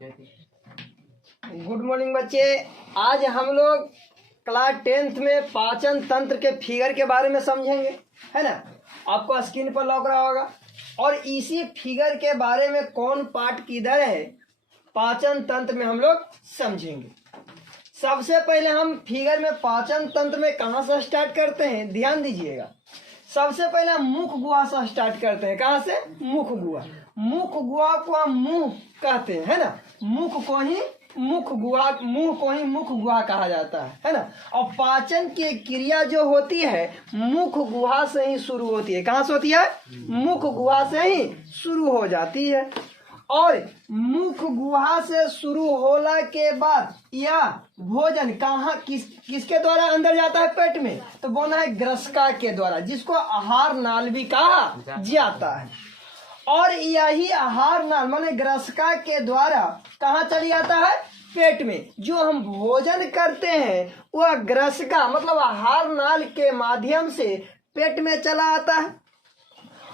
Good morning बच्चे। आज हम लोग क्लास 10th में पाचन तंत्र के फिगर के बारे में समझेंगे, है ना। आपको स्क्रीन पर लौक रहा होगा। और इसी फिगर के बारे में कौन पार्ट किधर है पाचन तंत्र में हम लोग समझेंगे। सबसे पहले हम फिगर में पाचन तंत्र में कहाँ से स्टार्ट करते हैं, ध्यान दीजिएगा। सबसे पहले हम मुख गुहा से स्टार्ट करते हैं। कहाँ से? मुख गुहा। मुख गुहा को हम मुंह कहते हैं, है ना। मुख को ही मुख गुहा, मुंह को ही मुख गुहा कहा जाता है ना। और पाचन की क्रिया जो होती है मुख गुहा से ही शुरू होती है। कहाँ से होती है? मुख गुहा से ही शुरू हो जाती है। और मुख गुहा से शुरू होने के बाद यह भोजन कहाँ किसके द्वारा अंदर जाता है? पेट में। तो बोला है ग्रसिका के द्वारा, जिसको आहार नाल भी कहा जाता है। और यही आहार नाल माने ग्रसिका के द्वारा कहाँ चली जाता है? पेट में। जो हम भोजन करते हैं वह ग्रसिका मतलब आहार नाल के माध्यम से पेट में चला आता है।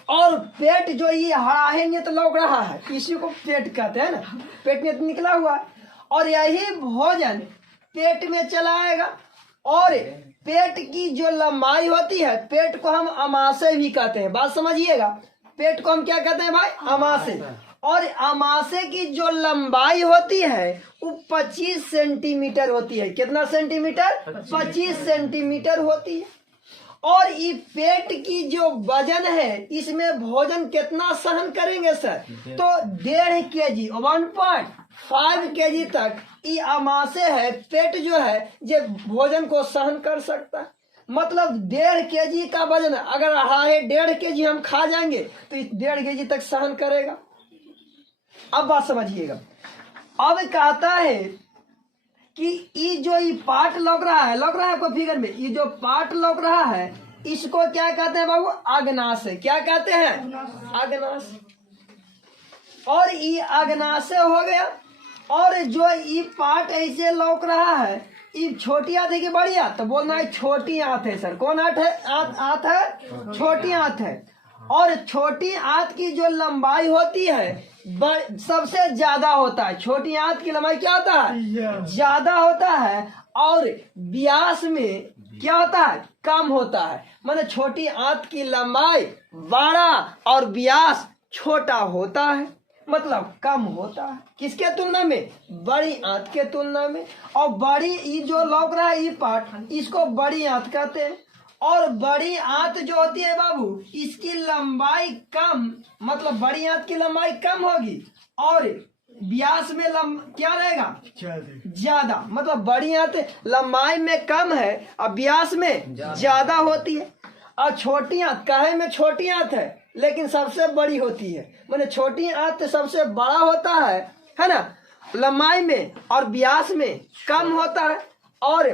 और पेट जो ये हाहे नियत लौक रहा है इसी को पेट कहते हैं ना। पेट नियत निकला हुआ है और यही भोजन पेट में चला आएगा। और पेट की जो लंबाई होती है, पेट को हम अमाशय भी कहते हैं। बात समझिएगा, पेट को हम क्या कहते हैं भाई? अमाशय। और अमाशय की जो लंबाई होती है वो 25 सेंटीमीटर होती है। कितना सेंटीमीटर? 25 सेंटीमीटर होती है। और ये पेट की जो वजन है इसमें भोजन कितना सहन करेंगे सर? तो 1.5 kg 1.5 kg तक ये अमाशय है, पेट जो है ये भोजन को सहन कर सकता है। मतलब 1.5 kg का वजन अगर 1.5 kg हम खा जाएंगे तो 1.5 kg तक सहन करेगा। अब बात समझिएगा। अब कहता है कि ये जो ये पार्ट लौक रहा है आपको फिगर में, ये जो पार्ट लौक रहा है इसको क्या कहते हैं बाबू? अग्नाशय। क्या कहते हैं? अग्नाशय। और ये अग्नाशय हो गया। और जो ये पार्ट ऐसे लौक रहा है ये छोटी आंत है कि बड़ी आंत? तो बोलना है छोटी आंत है सर। कौन आंत है? आंत है, छोटी आंत है। और छोटी आंत की जो लंबाई होती है सबसे ज्यादा होता है। छोटी आंत की लंबाई क्या होता है? ज्यादा होता है। और व्यास में क्या होता है? कम होता है। माने छोटी आंत की लंबाई बड़ा और व्यास छोटा होता है, मतलब कम होता है। किसके तुलना में? बड़ी आंत के तुलना में। और बड़ी ये जो लौक रहा है ये पार्ट, इसको बड़ी आंत कहते हैं। और बड़ी आंत जो होती है बाबू इसकी लंबाई कम, मतलब बड़ी आंत की लंबाई कम होगी और व्यास में क्या रहेगा? ज्यादा। मतलब बड़ी आंत लंबाई में कम है और व्यास में ज्यादा होती है। और छोटी आंत काहे में छोटी आंत है लेकिन सबसे बड़ी होती है। माने छोटी आंत सबसे बड़ा होता है ना, लंबाई में और व्यास में कम होता है। और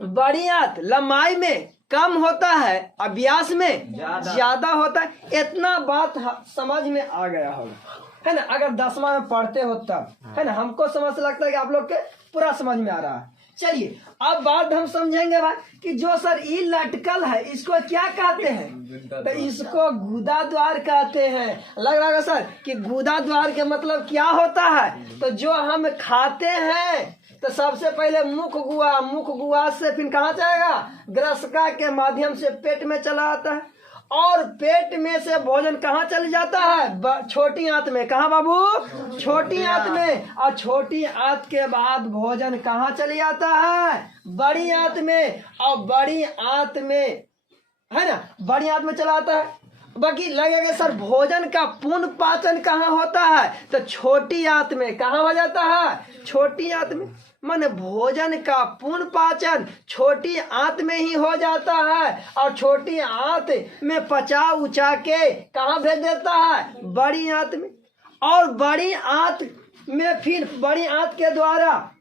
बड़ी आंत लंबाई में कम होता है और व्यास में ज्यादा होता है। इतना बात समझ में आ गया होगा, है ना। अगर 10वां में पढ़ते हो तब, है ना। हमको समझ लगता है कि आप लोग के पूरा समझ में आ रहा है। चलिए अब बात हम समझेंगे भाई कि जो सर ई लटकल है इसको क्या कहते हैं? तो इसको गुदा द्वार कहते हैं। लग रहा है सर कि गुदा द्वार के मतलब क्या होता है? तो जो हम खाते हैं तो सबसे पहले मुख गुहा से फिर कहाँ जाएगा? ग्रसिका के माध्यम से पेट में चला आता है। और पेट में से भोजन कहाँ चल जाता है? छोटी आंत में। कहाँ बाबू? छोटी आंत में। और छोटी आंत के बाद भोजन कहाँ चली जाता है? बड़ी आंत में। और बड़ी आंत में, है ना, बड़ी आंत में चला आता है। बाकी लगेगा सर भोजन का पूर्ण पाचन कहाँ होता है? तो छोटी आंत में। कहाँ हो जाता है? छोटी आंत में। माने भोजन का पूर्ण पाचन छोटी आंत में ही हो जाता है। और छोटी आंत में पचा उचा के कहाँ भेज देता है? बड़ी आंत में। और बड़ी आंत में फिर बड़ी आंत के द्वारा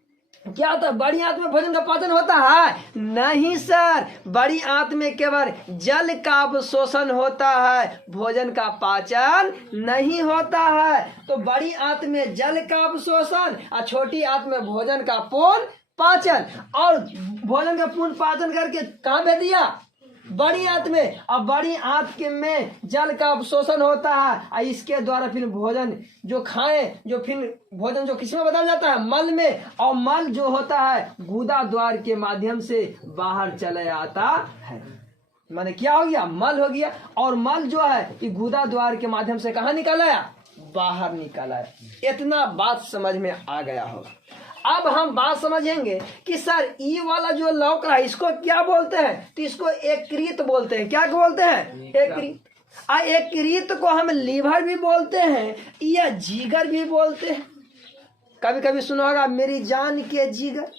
क्या होता है? बड़ी आंत में भोजन का पाचन होता है? नहीं सर, बड़ी आंत में केवल जल का अवशोषण होता है, भोजन का पाचन नहीं होता है। तो बड़ी आंत में जल का अवशोषण और छोटी आंत में भोजन का पूर्ण पाचन। और भोजन का पूर्ण पाचन करके कहाँ भेज दिया? बड़ी आंत में, और बड़ी आंत के में जल का अवशोषण होता है, और इसके द्वारा फिर भोजन जो खाएं, जो फिर भोजन जो किसमें बदल जाता है, मल में, और मल जो होता है गुदा द्वार के माध्यम से बाहर चले आता है। माने क्या हो गया, मल हो गया, और मल जो है ये गुदा द्वार के माध्यम से कहाँ निकल आया, बाहर निकल आया। इतना बात समझ में आ गया होगा। अब हम बात समझेंगे कि सर ये वाला जो लौक रहा है इसको क्या बोलते हैं, तो इसको यकृत बोलते हैं। क्या बोलते हैं, यकृत। यकृत को हम लीवर भी बोलते हैं या जिगर भी बोलते हैं। कभी कभी सुना होगा मेरी जान के जिगर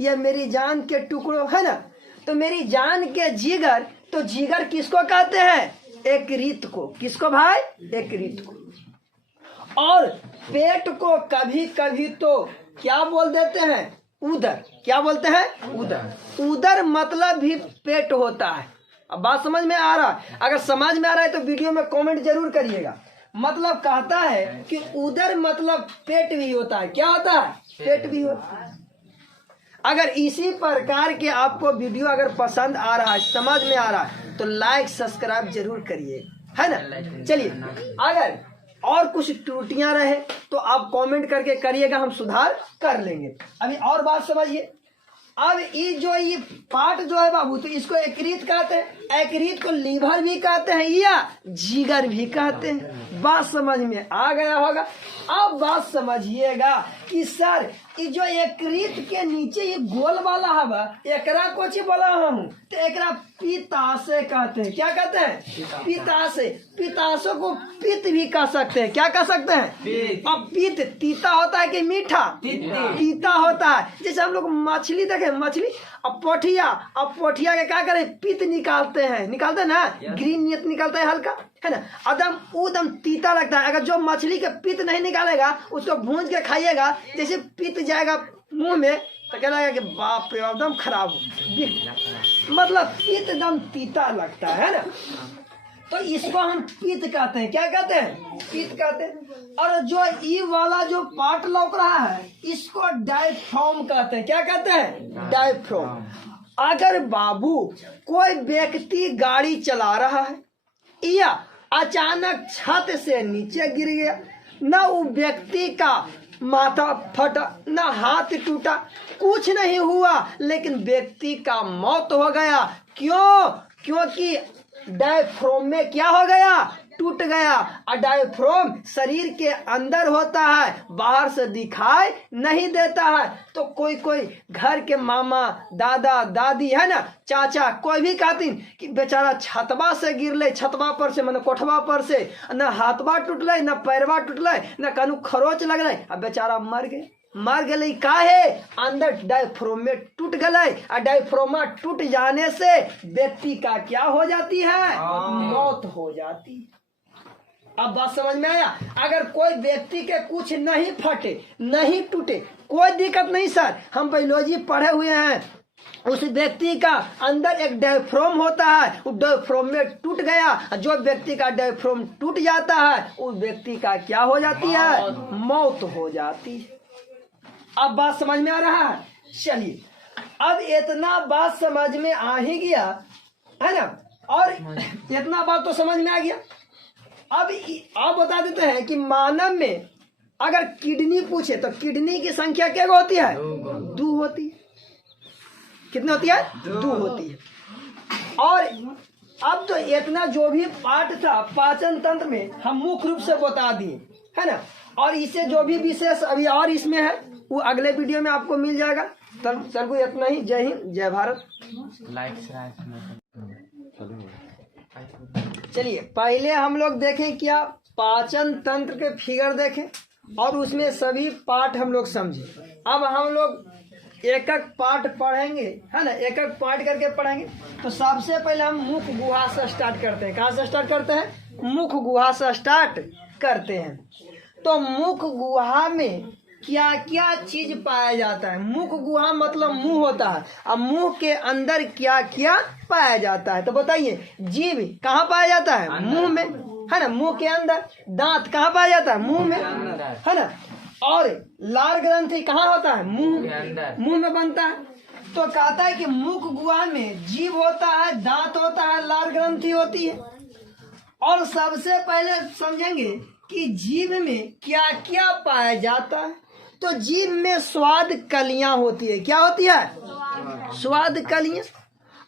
या मेरी जान के टुकड़ों, है ना। तो मेरी जान के जिगर, तो जिगर किसको कहते हैं, यकृत को। किसको भाई, यकृत को। और पेट को कभी कभी तो क्या बोल देते हैं, उदर। क्या बोलते हैं, उदर। उदर मतलब भी पेट होता है। अब बात समझ में आ रहा है? अगर समझ में आ रहा है तो वीडियो में कमेंट जरूर करिएगा। मतलब कहता है कि उदर मतलब पेट भी होता है। क्या होता है, पेट भी होता है। अगर इसी प्रकार के आपको वीडियो अगर पसंद आ रहा है, समझ में आ रहा है, तो लाइक सब्सक्राइब जरूर करिए, है ना। चलिए, अगर और कुछ त्रुटियां रहे तो आप कमेंट करके करिएगा, हम सुधार कर लेंगे। अभी और बात समझिए। अब ये पार्ट जो है बाबू, तो इसको यकृत कहते हैं। यकृत को लीवर भी कहते हैं या जिगर भी कहते हैं। बात समझ में आ गया होगा। अब बात समझिएगा कि सर ये जो यकृत के नीचे ये गोल वाला है, एकरा कुछ बोला हूँ, तो एकरा पित्ताशय कहते हैं। क्या कहते हैं, पित्ताशय। पित्ताशय को पित्त भी कह सकते हैं। क्या कह सकते हैं, अब पित्त तीता होता है कि मीठा, तीता होता है। जैसे हम लोग मछली देखे, मछली अब पोठिया के क्या करे, पित्त निकालते हैं ना, ग्रीन नियत निकालता है हल्का, है ना। एकदम तीता लगता है। अगर जो मछली के पित्त नहीं निकालेगा उसको भूंज के खाइएगा, जैसे पित्त जाएगा मुंह में तो क्या लगेगा कि बाप रे एकदम खराब, मतलब पित्त एकदम तीता लगता है ना। तो इसको हम पित्त कहते हैं। क्या कहते हैं, पित्त कहते हैं। और जो ई वाला जो पार्ट लौक रहा है इसको डायफ्राम कहते हैं। क्या कहते हैं, डायफ्राम। अगर बाबू कोई व्यक्ति गाड़ी चला रहा है या अचानक छत से नीचे गिर गया, ना वो व्यक्ति का माथा फटा, ना हाथ टूटा, कुछ नहीं हुआ, लेकिन व्यक्ति का मौत हो गया। क्यों, क्योंकि डायफ्राम में क्या हो गया, टूट गया। और डायफ्राम शरीर के अंदर होता है, बाहर से दिखाई नहीं देता है। तो कोई घर के मामा, दादा, दादी, है ना, चाचा, कोई भी कहती कि बेचारा छतवा से गिरले, छतवा पर से मतलब कोठवा पर से, न हाथवा टूटले, न पैरवा टूटले, न कनु खरोच लगले, अब बेचारा मर गए। काहे, अंदर डायफ्राम में टूट गए। और डायफ्राम टूट जाने से व्यक्ति का क्या हो जाती है, मौत हो जाती है। अब बात समझ में आया। अगर कोई व्यक्ति के कुछ नहीं फटे, नहीं टूटे, कोई दिक्कत नहीं सर, हम बायोलॉजी पढ़े हुए हैं। उस व्यक्ति का अंदर एक डायफ्राम होता है, उस डायफ्राम में टूट गया। जो व्यक्ति का डायफ्राम टूट जाता है उस व्यक्ति का क्या हो जाती है, मौत हो जाती है। अब बात समझ में आ रहा है। चलिए, अब इतना बात समझ में आ ही गया, है ना, और इतना बात तो समझ में आ गया। अब आप बता देते हैं कि मानव में अगर किडनी पूछे तो किडनी की संख्या क्या होती है, 2 होती है। कितनी होती है, 2 होती है। और अब तो इतना जो भी पार्ट था पाचन तंत्र में हम मुख्य रूप से बता दिए, है ना। और इससे जो भी विशेष अभी और इसमें है वो अगले वीडियो में आपको मिल जाएगा। चल को इतना ही। जय हिंद, जय भारत। चलिए, पहले हम लोग देखें क्या, पाचन तंत्र के फिगर देखें और उसमें सभी पार्ट हम लोग समझे। अब हम लोग एक एक पार्ट पढ़ेंगे, है ना, एक एक पार्ट करके पढ़ेंगे। तो सबसे पहले हम मुख गुहा से स्टार्ट करते हैं। कहाँ से स्टार्ट करते हैं, मुख गुहा से स्टार्ट करते हैं। तो मुख गुहा में क्या क्या चीज पाया जाता है। मुख गुहा मतलब मुंह होता है, अब मुंह के अंदर क्या क्या पाया जाता है, तो बताइए। जीभ कहाँ पाया जाता है, मुंह में, है ना, मुंह के अंदर। दांत कहाँ पाया जाता है, मुंह में, है ना। और लार ग्रंथि कहाँ होता है, मुंह में बनता है। तो कहता है कि मुख गुहा में जीभ होता है, दांत होता है, लार ग्रंथि होती है। और सबसे पहले समझेंगे कि जीभ में क्या क्या पाया जाता है। तो जीभ में स्वाद कलियां होती है। क्या होती है? स्वाद कलियां।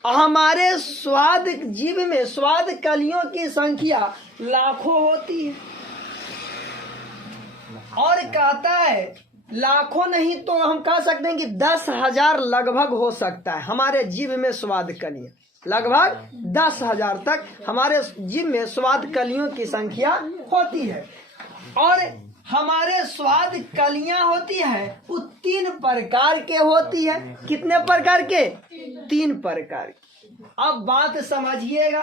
हमारे स्वाद जीभ में स्वाद कलियों की संख्या लाखों होती है। और कहता है लाखों नहीं तो हम कह सकते हैं कि 10,000 लगभग हो सकता है हमारे जीभ में स्वाद कलियां। लगभग 10,000 तक हमारे जीभ में स्वाद कलियों की संख्या होती है। और हमारे स्वाद कलियां होती है वो 3 प्रकार के होती है। कितने प्रकार के? 3 प्रकार के। अब बात समझिएगा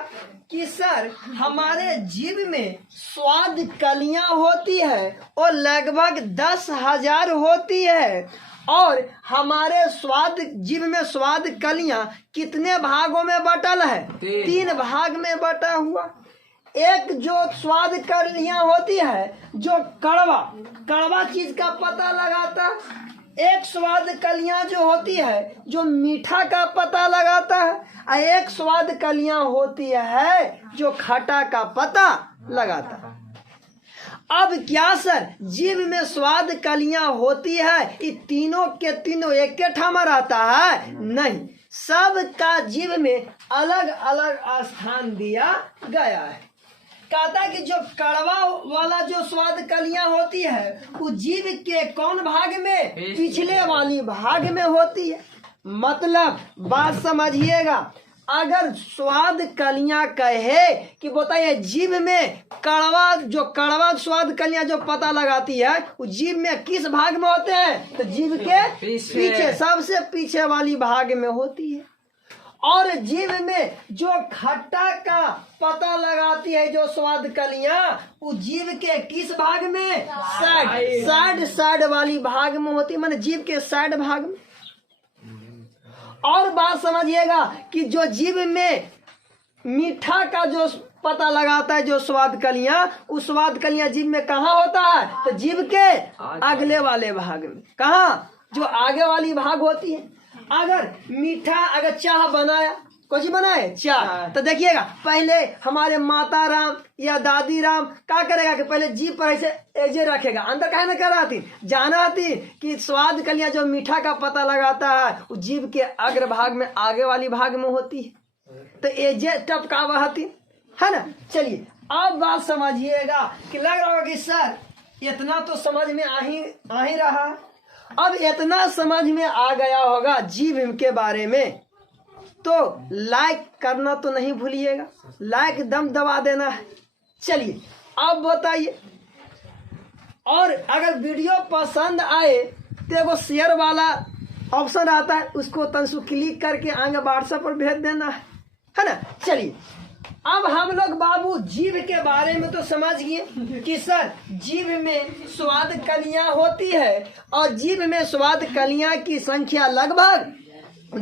कि सर हमारे जीभ में स्वाद कलियां होती है और लगभग 10,000 होती है। और हमारे जीभ में स्वाद कलियां कितने भागों में बटल है? 3 भाग में बटा हुआ। एक जो स्वाद कलियां होती है जो कड़वा चीज का पता लगाता है। एक स्वाद कलियां जो होती है जो मीठा का पता लगाता है। और एक स्वाद कलियां होती है जो खट्टा का पता लगाता है। अब क्या सर जीभ में स्वाद कलियां होती है ये तीनों के तीनों एक के ठामा रहता है? नहीं, सबका जीभ में अलग अलग स्थान दिया गया है। कहता है कि जो कड़वा वाला जो स्वाद कलियां होती है वो जीभ के कौन भाग में? पिछले वाली भाग में होती है। मतलब बात समझिएगा, अगर स्वाद कलियां कहे कि बताइए जीभ में कड़वा स्वाद कलियां जो पता लगाती है वो जीभ में किस भाग में होते हैं? तो जीभ के पीछे सबसे पीछे वाली भाग में होती है। और जीभ में जो खट्टा का पता लगाती है जो स्वाद कलियां वो जीभ के किस भाग में? साइड वाली भाग में होती है, माने जीभ के साइड भाग में। और बात समझिएगा कि जो जीभ में मीठा का जो पता लगाता है जो स्वाद कलियां, उस स्वाद कलियां जीभ में कहाँ होता है? तो जीभ के अगले वाले भाग में। कहाँ? जो आगे वाली भाग होती है। अगर मीठा अगर चाह बनाया, कुछ बनाए चाह, तो देखिएगा पहले हमारे माता राम या दादी राम क्या करेगा कि पहले जीभ पर ऐसे एजे रखेगा, अंदर कहे ना कराती जाना आती कि स्वाद कलियां जो मीठा का पता लगाता है वो जीभ के अग्र भाग में आगे वाली भाग में होती है। तो एजे टपका बहती है ना। चलिए अब बात समझिएगा कि लग रहा होगा कि सर इतना तो समझ में आ ही रहा। अब इतना समझ में आ गया होगा जीभ के बारे में, तो लाइक करना तो नहीं भूलिएगा, लाइक दम दबा देना है। चलिए अब बताइए, और अगर वीडियो पसंद आए तो एगो शेयर वाला ऑप्शन आता है, उसको तनसु क्लिक करके आगे व्हाट्सएप पर भेज देना है ना। चलिए अब हम लोग बाबू जीभ के बारे में तो समझ गए कि सर जीभ में स्वाद कलियां होती है और जीभ में स्वाद कलियां की संख्या लगभग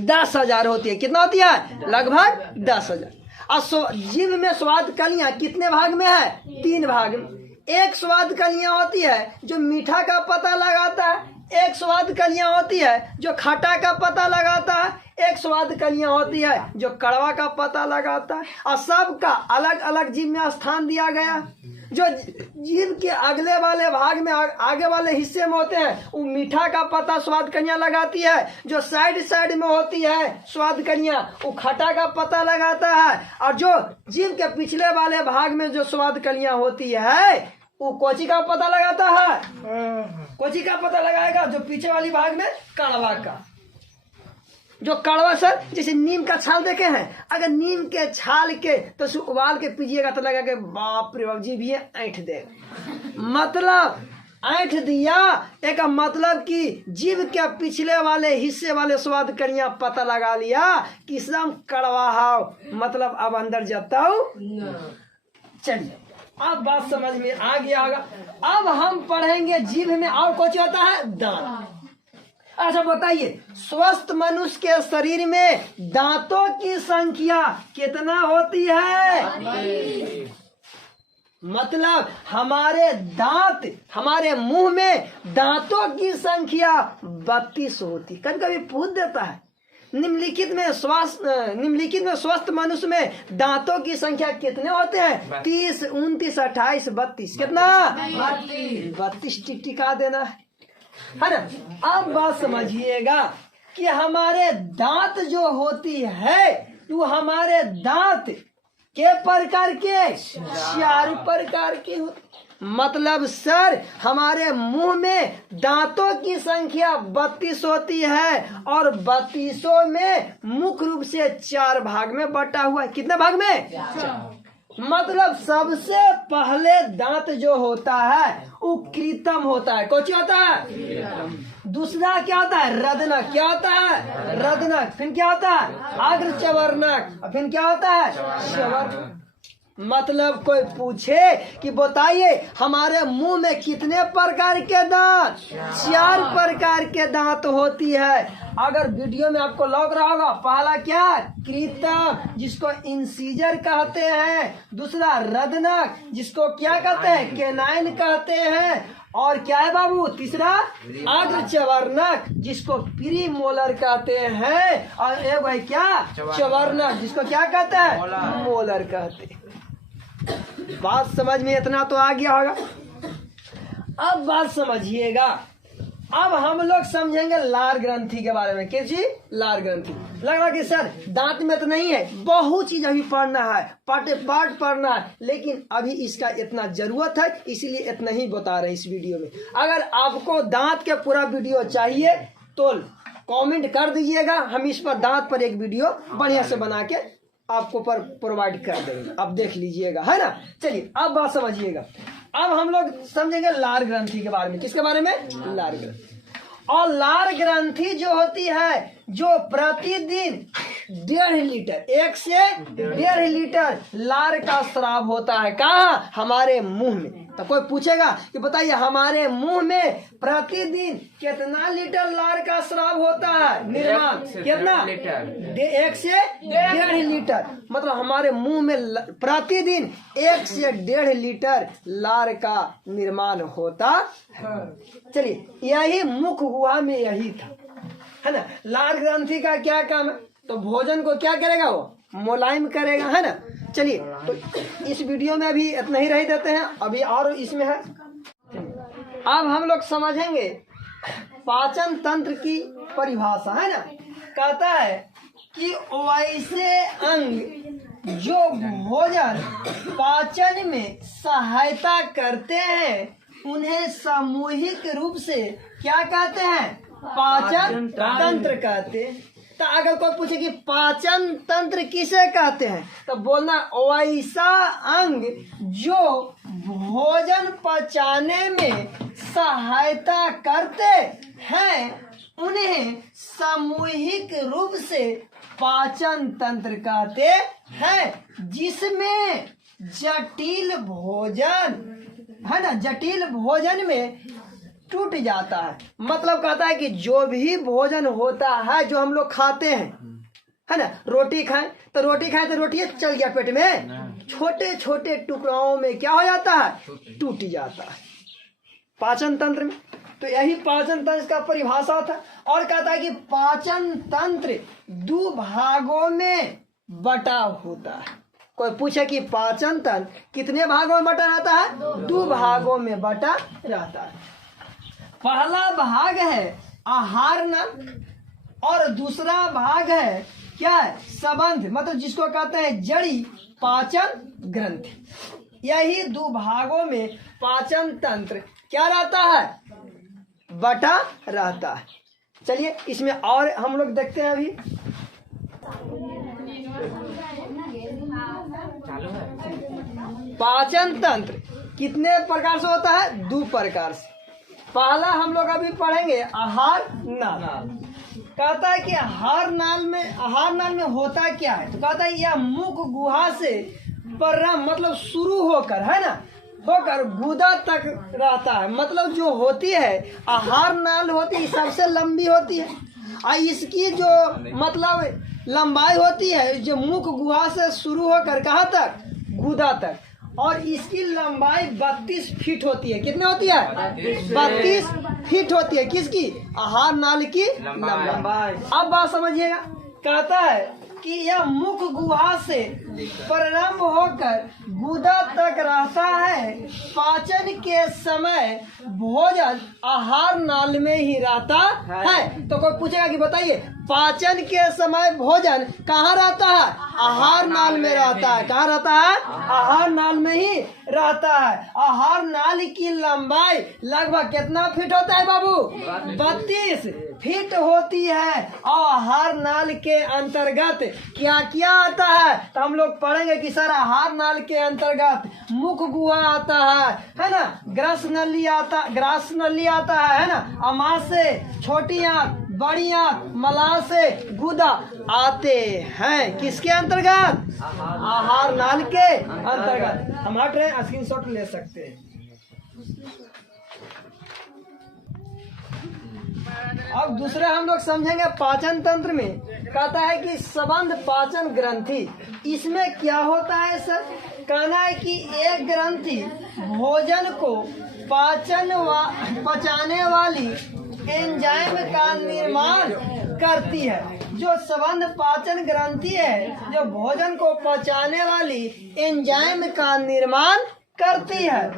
10,000 होती है। कितना होती है? लगभग 10,000। और जीभ में स्वाद कलियां कितने भाग में है? 3 भाग में। एक स्वाद कलियां होती है जो मीठा का पता लगाता है, एक स्वाद कलियां होती है जो खट्टा का पता लगाता है, एक स्वाद कलियां होती है जो कड़वा का पता लगाता है। और सबका अलग अलग जीभ में स्थान दिया गया। जो जीभ के अगले वाले भाग में आगे वाले हिस्से में होते हैं वो मीठा का पता स्वाद कलियां लगाती है। जो साइड में होती है स्वाद कलियां वो खट्टा का पता लगाता है। और जो जीभ के पिछले वाले भाग में जो स्वाद कलियां होती है वो कोची का पता लगाता है? कोची का पता लगाएगा? जो पीछे वाली भाग में कड़वा का। जो कड़वा सर जैसे नीम का छाल देखे हैं, अगर नीम के छाल के तो उबाल के पीजिएगा तो लगेगा कि बाप रे बाप जीभ ये ऐंठ दे, मतलब ऐंठ दिया। एक मतलब कि जीभ के पिछले वाले हिस्से वाले स्वाद कलियां पता लगा लिया कि एकदम कड़वा हाव, मतलब अब अंदर जाता हूँ। चलिए अब बात समझ में आ गया होगा। अब हम पढ़ेंगे जीभ में और कुछ होता है? दांत। अच्छा बताइए, स्वस्थ मनुष्य के शरीर में दांतों की संख्या कितना होती है? मतलब हमारे दांत, हमारे मुंह में दांतों की संख्या 32 होती। कभी कभी पूछ देता है निम्नलिखित में स्वस्थ मनुष्य में दांतों की संख्या कितने होते हैं? 30, 29, 28, 32। कितना? 32 टिका देना है ना। अब बात समझिएगा कि हमारे दांत जो होती है तो हमारे दांत के प्रकार के? 4 प्रकार के होते। मतलब सर हमारे मुंह में दांतों की संख्या 32 होती है और 32 में मुख्य रूप से 4 भाग में बटा हुआ है। कितने भाग में? 4। मतलब सबसे पहले दांत जो होता है वो कृतम होता है। कौन होता है? दूसरा क्या होता है? रदनक। क्या होता है? रदनक। फिर क्या होता है? अग्र चवर्णक। फिर क्या होता है? चवर्णक। मतलब कोई पूछे कि बताइए हमारे मुंह में कितने प्रकार के दांत? 4 प्रकार के दांत होती है। अगर वीडियो में आपको लग रहा होगा, पहला क्या? कृतम, जिसको इंसीजर कहते हैं। दूसरा रदनक, जिसको क्या कहते हैं? केनाइन कहते हैं। और क्या है बाबू? तीसरा अग्र चवर्णक, जिसको प्री मोलर कहते हैं। और एक भाई क्या? चवर्णक, जिसको क्या कहते हैं? मोलर कहते हैं। बात समझ में इतना तो आ गया होगा। अब बात समझिएगा, अब हम लोग समझेंगे लार ग्रंथि के बारे में। किस चीज? लार ग्रंथि। लग रहा कि सर दांत में तो नहीं है, बहुत चीज अभी पढ़ना है, पाठ पढ़ना है, लेकिन अभी इसका इतना जरूरत है, इसीलिए इतना ही बता रहे इस वीडियो में। अगर आपको दांत के पूरा वीडियो चाहिए तो कमेंट कर दीजिएगा, हम इस पर दांत पर एक वीडियो बढ़िया से बना के आपको पर प्रोवाइड कर देंगे। अब देख लीजिएगा, है ना। चलिए अब बात समझिएगा। अब हम लोग समझेंगे लार ग्रंथि के बारे में। किसके बारे में? लार ग्रंथि। और लार ग्रंथि जो होती है, जो प्रतिदिन 1.5 लीटर, 1 से 1.5 लीटर लार का स्राव होता है। कहाँ? हमारे मुंह में। तो कोई पूछेगा कि बताइए हमारे मुंह में प्रतिदिन कितना लीटर लार का स्राव होता है? निर्माण कितना? 1 से 1.5 लीटर। मतलब हमारे मुंह में प्रतिदिन 1 से 1.5 लीटर लार का निर्माण होता है। चलिए, यही मुख गुहा में यही था, है ना। लार ग्रंथि का क्या काम है? तो भोजन को क्या करेगा? वो मुलायम करेगा, है ना। चलिए, तो इस वीडियो में अभी इतना ही रह देते हैं, अभी और इसमें है। अब हम लोग समझेंगे पाचन तंत्र की परिभाषा, है ना। कहता है कि वैसे अंग जो भोजन पाचन में सहायता करते हैं उन्हें सामूहिक रूप से क्या कहते हैं? पाचन तंत्र कहते हैं। तो अगर कोई पूछे कि पाचन तंत्र किसे कहते हैं, तो बोलना वैसा अंग जो भोजन पचाने में सहायता करते हैं उन्हें सामूहिक रूप से पाचन तंत्र कहते हैं। जिसमें जटिल भोजन, है ना, जटिल भोजन में टूट जाता है। मतलब कहता है कि जो भी भोजन होता है जो हम लोग खाते हैं, है ना, रोटी खाएं तो रोटी चल गया पेट में, छोटे छोटे टुकड़ों में क्या हो जाता है? टूट जाता है पाचन तंत्र में। तो यही पाचन तंत्र का परिभाषा था। और कहता है कि पाचन तंत्र 2 भागों में बटा होता है। कोई पूछे कि पाचन तंत्र कितने भागों में बटा रहता है? 2 भागों में बटा रहता है। पहला भाग है आहार नल और दूसरा भाग है क्या है? संबंध, मतलब जिसको कहते हैं जड़ी पाचन ग्रंथि। यही 2 भागों में पाचन तंत्र क्या रहता है? बटा रहता है। चलिए इसमें और हम लोग देखते हैं। अभी पाचन तंत्र कितने प्रकार से होता है? 2 प्रकार से। पहला हम लोग अभी पढ़ेंगे आहार नाल। कहता है कि आहार नाल में होता क्या है? तो कहता है यह मुख गुहा से प्रारंभ, मतलब शुरू होकर, है ना, होकर गुदा तक रहता है। मतलब जो होती है आहार नाल होती है सबसे लंबी होती है, और इसकी जो मतलब लंबाई होती है जो मुख गुहा से शुरू होकर कहाँ तक? गुदा तक। और इसकी लंबाई 32 फीट होती है। कितने होती है? 32 फीट होती है। किसकी? आहार नाल की लंबाई। अब बात समझिएगा कहता है कि यह मुख गुहा से प्रारंभ होकर गुदा तक रहता है। पाचन के समय भोजन आहार नाल में ही रहता है। तो कोई पूछेगा कि बताइए पाचन के समय भोजन कहाँ रहता है? आहार नाल में रहता है। कहाँ रहता है? आहार नाल में ही रहता है। आहार नाल की लंबाई लगभग कितना फीट होता है बाबू? 32 फीट होती है। और आहार नाल के अंतर्गत क्या क्या आता है? तो हम लोग पढ़ेंगे कि सर आहार नाल के अंतर्गत मुख गुहा आता है ना, ग्रास नली आता है ना, अमाशय, छोटी आंत, बड़ी आंत, मलाशय, गुदा आते हैं। किसके अंतर्गत? आहार नाल के अंतर्गत। हम हट रहे हैं, स्क्रीनशॉट ले सकते हैं। अब दूसरा हम लोग समझेंगे पाचन तंत्र में। कहता है कि संबंध पाचन ग्रंथि, इसमें क्या होता है सर? कहना है कि एक ग्रंथि भोजन को पचाने वाली एंजाइम का निर्माण करती है। जो संबंध पाचन ग्रंथि है जो भोजन को पचाने वाली एंजाइम का निर्माण करती है,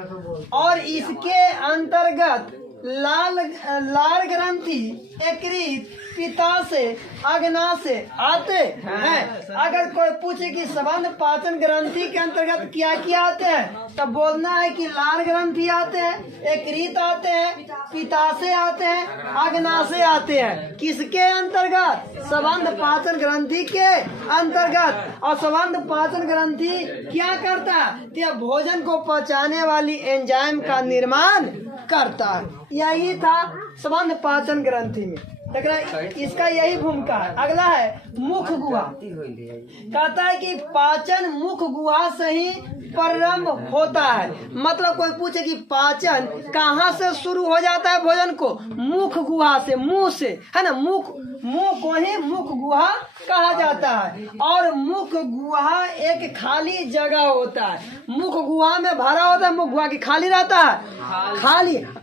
और इसके अंतर्गत लार ग्रंथि, यकृत, पित्ताशय, अग्नाशय आते हैं। अगर कोई पूछे कि संबंध पाचन ग्रंथि के अंतर्गत क्या क्या आते हैं, तब बोलना है कि लार ग्रंथि आते हैं, यकृत आते हैं, पित्ताशय आते हैं, अग्नाशय आते हैं। किसके अंतर्गत? संबंध पाचन ग्रंथि के अंतर्गत। और संबंध पाचन ग्रंथि क्या करता है? यह भोजन को पचाने वाली एंजाइम का निर्माण करता है। यही था संबंध पाचन ग्रंथि में। इसका यही भूमिका है। अगला है मुख गुहा। कहता है कि पाचन मुख गुहा से ही प्रारंभ होता है। मतलब कोई पूछे कि पाचन कहाँ से शुरू हो जाता है भोजन को? मुख गुहा से, मुंह से, है ना। मुंह को ही मुख गुहा कहा जाता है। और मुख गुहा एक खाली जगह होता है। मुख गुहा में भरा होता है, मुख गुहा की खाली रहता है,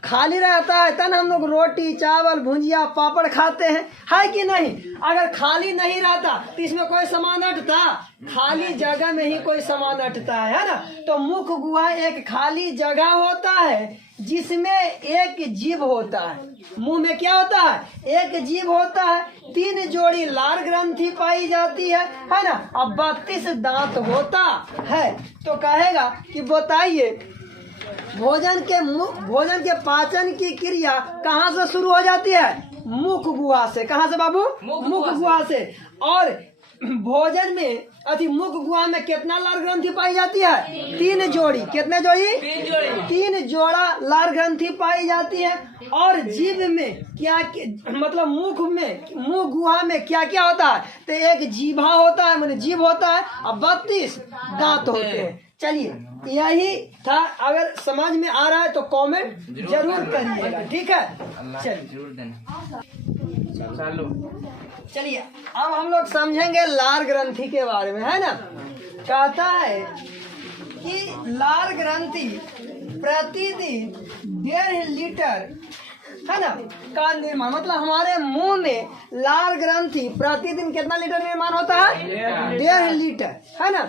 खाली रहता है। तब हम लोग रोटी, चावल, भुंजिया, पापड़ खाते हैं, है कि नहीं? अगर खाली नहीं रहता तो इसमें कोई सामान अटता? खाली जगह में ही कोई सामान अटता है ना। तो मुख गुहा एक खाली जगह होता है जिसमें एक जीभ होता है। मुंह में क्या होता है? एक जीभ होता है। 3 जोड़ी लार ग्रंथि पाई जाती है ना। अब 32 दांत होता है। तो कहेगा कि बताइए भोजन के पाचन की क्रिया कहाँ से शुरू हो जाती है? मुख गुहा से। कहाँ से बाबू? मुख गुहा से। और भोजन में मुख गुहा में कितना लार ग्रंथि पाई जाती है? 3 जोड़ी। कितने जोड़ी? 3 जोड़ा लार ग्रंथि पाई जाती है। और जीभ में क्या मतलब मुख गुहा में क्या क्या होता है? तो एक जीभा होता है, मैंने जीभ होता है, और 32 दांत होते हैं। चलिए यही था। अगर समझ में आ रहा है तो कमेंट जरूर करिएगा, ठीक है। चलिए अब हम लोग समझेंगे लार ग्रंथि के बारे में, है ना। कहता है कि लार ग्रंथि प्रतिदिन 1.5 लीटर, है ना, का निर्माण, मतलब हमारे मुंह में लार ग्रंथि प्रतिदिन कितना लीटर निर्माण होता है? 1.5 लीटर, है ना।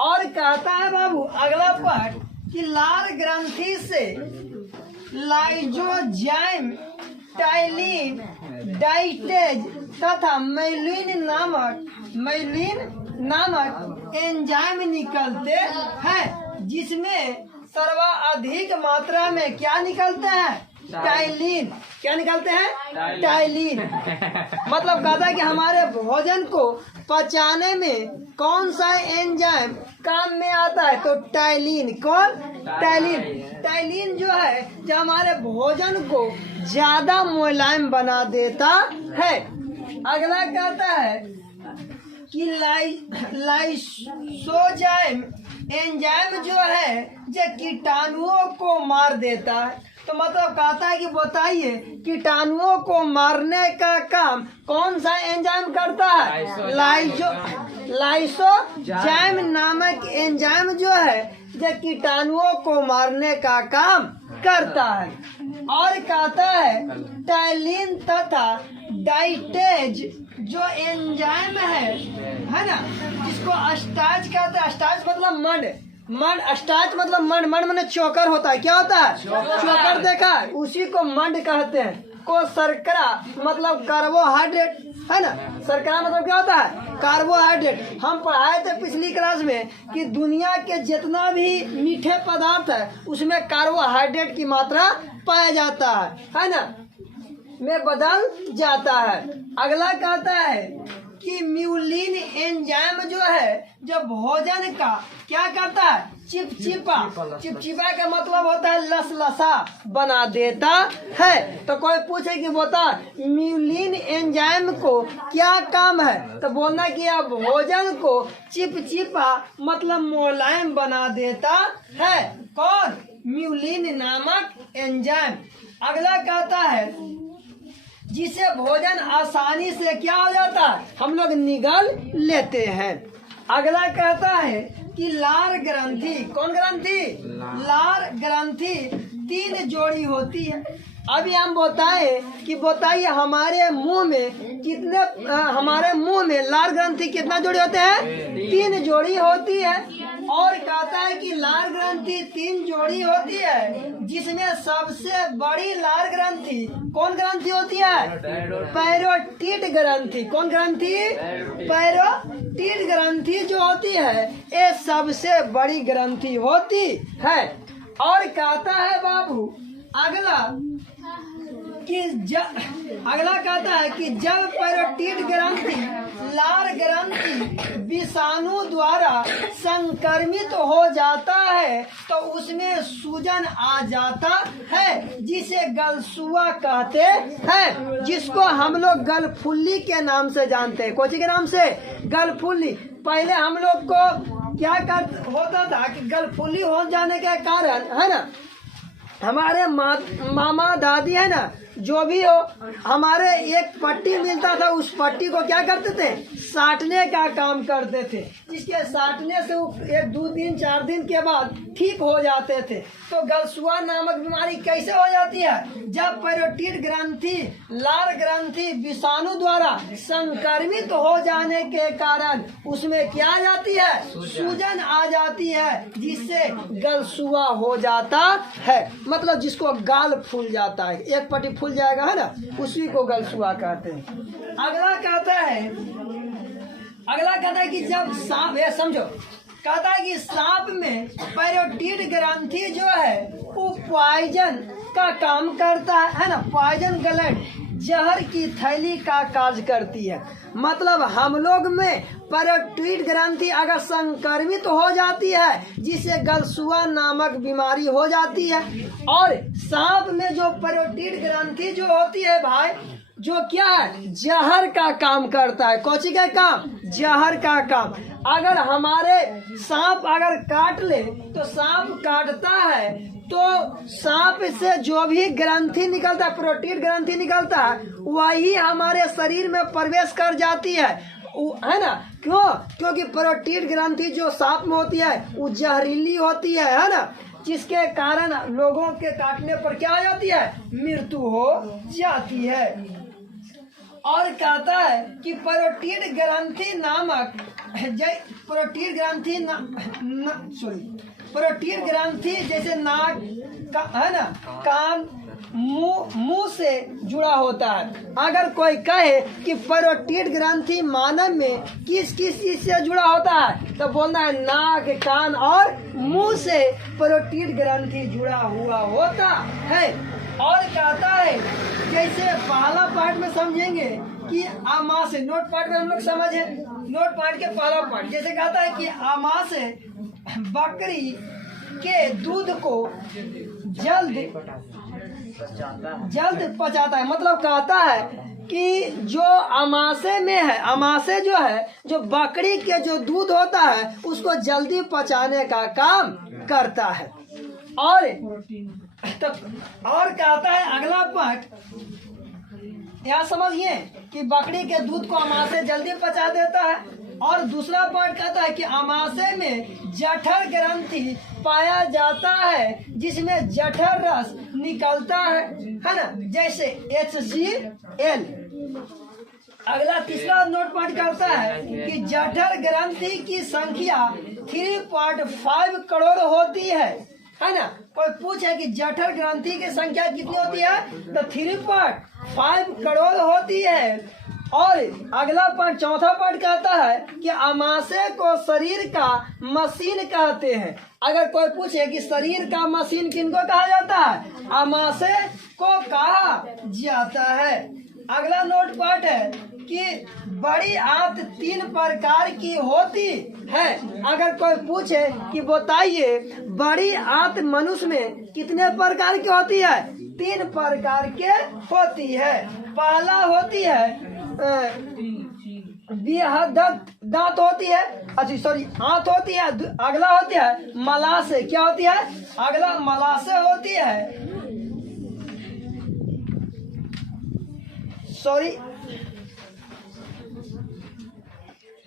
और कहता है बाबू अगला पार्ट कि लार ग्रंथि से लाइजोजाइम, टाइलिन, डाइटेज तथा मैलिन नामक एंजाइम निकलते हैं, जिसमें सर्वाधिक मात्रा में क्या निकलते हैं? टाइलिन। क्या निकलते हैं? टाइलिन। मतलब कहता है कि हमारे भोजन को पचाने में कौन सा एंजाइम काम में आता है? तो टाइलिन। कौन? टाइलिन जो है जो हमारे भोजन को ज्यादा मुलायम बना देता है। अगला कहता है कि लाइसोजाइम एंजाइम जो है जो कीटाणुओं को मार देता है। तो मतलब कहता है कि बताइए कीटाणुओं को मारने का काम कौन सा एंजाइम करता है? लाइसोजाइम नामक एंजाइम जो है जो कीटाणुओं को मारने का काम करता है। और कहता है टाइलिन तथा डाइटेज जो एंजाइम है ना, जिसको स्टार्च कहते हैं। स्टार्च मतलब मंड, स्टार्च मतलब मंड माने चोकर होता है। क्या होता है? चोकर देखा है, उसी को मंड कहते हैं। को शर्करा मतलब कार्बोहाइड्रेट है ना। शर्करा मतलब क्या होता है? कार्बोहाइड्रेट। हम पढ़ाए थे पिछली क्लास में कि दुनिया के जितना भी मीठे पदार्थ है उसमें कार्बोहाइड्रेट की मात्रा पाया जाता है ना, में बदल जाता है। अगला कहता है कि म्यूलिन एंजाइम जो है, जो भोजन का क्या करता है? चिपचिपा का मतलब होता है लसलसा बना देता है। तो कोई पूछे कि बता म्यूलिन एंजाइम को क्या काम है, तो बोलना कि अब भोजन को चिपचिपा मतलब मुलायम बना देता है। कौन? म्यूलिन नामक एंजाइम। अगला कहता है जिसे भोजन आसानी से क्या हो जाता है, हम लोग निगल लेते हैं। अगला कहता है कि लार ग्रंथि। कौन ग्रंथि? लार ग्रंथि 3 जोड़ी होती है। अभी हम बताइए हमारे मुंह में कितने, हमारे मुंह में लार ग्रंथि कितना जोड़ी होते हैं? 3 जोड़ी होती है। और कहता है कि लार ग्रंथि 3 जोड़ी होती है, जिसमें सबसे बड़ी लार ग्रंथि कौन ग्रंथि होती है? पैरोटिड ग्रंथि। कौन ग्रंथि? पैरोटिड ग्रंथि जो होती है ये सबसे बड़ी ग्रंथि होती है। और कहता है बाबू अगला कहता है कि जब पैरोटिड ग्रंथि लार ग्रंथि विषाणु द्वारा संक्रमित हो जाता है तो उसमें सूजन आ जाता है, जिसे गलसुआ कहते हैं, जिसको हम लोग गलफुल्ली के नाम से जानते हैं। कोची के नाम से? गलफुल्ली। पहले हम लोग को क्या होता था कि गलफुल्ली हो जाने के कारण है ना, हमारे मामा दादी है ना, जो भी हो, हमारे एक पट्टी मिलता था, उस पट्टी को क्या करते थे? साटने का काम करते थे। जिसके साटने से वो 1, 2 दिन 4 दिन के बाद ठीक हो जाते थे। तो गलसुआ नामक बीमारी कैसे हो जाती है? जब पैरोटिड ग्रंथि लार ग्रंथि विषाणु द्वारा संक्रमित हो जाने के कारण उसमें क्या आ जाती है? सूजन आ जाती है, जिससे गलसुआ हो जाता है। मतलब जिसको गाल फूल जाता है, एक पट्टी फूल जाएगा है ना, उसी को गलसुआ कहते हैं। अगला कहता है कि जब सांप, ये समझो, कहता है कि सांप में पैरोटिड ग्रंथि जो है वो पॉइजन का काम करता है ना। पॉइजन ग्लैंड जहर की थैली का कार्य करती है। मतलब हम लोग में पैरोटिड ग्रंथि अगर संक्रमित हो जाती है, जिसे गलसुआ नामक बीमारी हो जाती है। और सांप में जो पैरोटिड ग्रंथि जो होती है भाई, जो क्या है? जहर का काम करता है। कौची का काम? जहर का काम। अगर हमारे सांप अगर काट ले, तो सांप काटता है तो सांप से जो भी ग्रंथि निकलता है, पैरोटिड ग्रंथि निकलता है, वही हमारे शरीर में प्रवेश कर जाती है ना। क्यों? क्योंकि पैरोटिड ग्रंथि जो सांप में होती है वो जहरीली होती है ना, जिसके कारण लोगों के काटने पर क्या हो जाती है? मृत्यु हो जाती है। और कहता है कि पैरोटिड ग्रंथि नामक पैरोटिड ग्रंथि जैसे नाक का है ना, कान, मुंह से जुड़ा होता है। अगर कोई कहे कि पैरोटिड ग्रंथि मानव में किस चीज से जुड़ा होता है, तो बोलना है नाक, कान और मुंह से पैरोटिड ग्रंथि जुड़ा हुआ होता है। और कहता है जैसे पहला पार्ट में समझेंगे कि आमाशय, नोट पार्ट में हम लोग समझे, नोट पार्ट के पहला पार्ट जैसे कहता है कि आमाशय बकरी के दूध को जल्द पचाता है। मतलब कहता है कि जो आमाशय में है, आमाशय जो है, जो बकरी के जो दूध होता है उसको जल्दी पचाने का काम करता है। और कहता है अगला पार्ट, यहाँ समझिए कि बकरी के दूध को आमाशय जल्दी पचा देता है। और दूसरा पार्ट कहता है कि आमाशय में जठर ग्रंथि पाया जाता है, जिसमें जठर रस निकलता है ना, जैसे HCl। अगला तीसरा नोट पॉइंट करता है कि जठर ग्रंथि की संख्या 3.5 करोड़ होती है ना। कोई पूछे कि जठर ग्रंथि की संख्या कितनी होती है, तो 3.5 करोड़ होती है। और अगला पॉइंट, चौथा पॉइंट कहता है कि आमाशय को शरीर का मशीन कहते हैं। अगर कोई पूछे कि शरीर का मशीन किनको कहा जाता है, आमाशय को कहा जाता है। अगला नोट पॉइंट है कि बड़ी आंत 3 प्रकार की होती है। अगर कोई पूछे कि बताइए बड़ी आंत मनुष्य में कितने प्रकार की होती है, 3 प्रकार के होती है। पहला होती है दांत होती है, अच्छा सॉरी आंत होती है। अगला होती है मलाशय, क्या होती है, अगला मलाशय होती है, सॉरी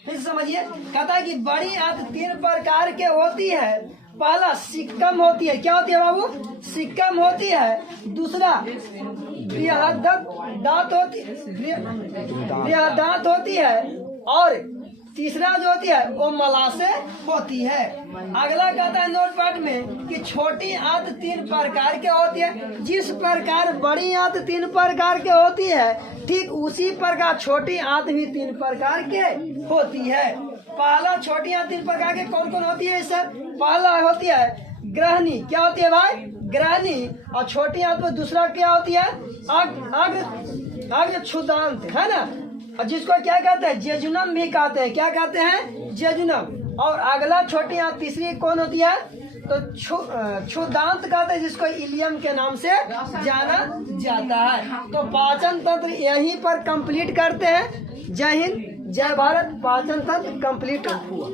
फिर समझिए। कहता है कि बड़ी आंत 3 प्रकार के होती है। पहला सिक्कम होती है, क्या होती है बाबू, सिक्कम होती है। दूसरा बृहदांत होती है। और तीसरा जो होती है वो मलाशय होती है। अगला कहता है नोट पॉइंट में कि छोटी आंत 3 प्रकार के होती है। जिस प्रकार बड़ी आंत 3 प्रकार के होती है, ठीक उसी प्रकार छोटी आंत भी 3 प्रकार के होती है। पहला छोटी आंत 3 प्रकार के कौन कौन होती है सर, पहला होती है ग्रहणी, क्या होती है भाई, ग्रहणी। और छोटी आंत में दूसरा क्या होती है, अग्र क्षुदांत, है ना। और जिसको क्या कहते हैं, जेजुनम भी कहते हैं, क्या कहते हैं, जेजुनम। और अगला छोटी आंत तीसरी कौन होती है, तो क्षुदांत कहते हैं, जिसको इलियम के नाम से जाना जाता है। तो पाचन तंत्र यहीं पर कंप्लीट करते हैं। जय हिंद, जय भारत। पाचन तंत्र कंप्लीट हुआ।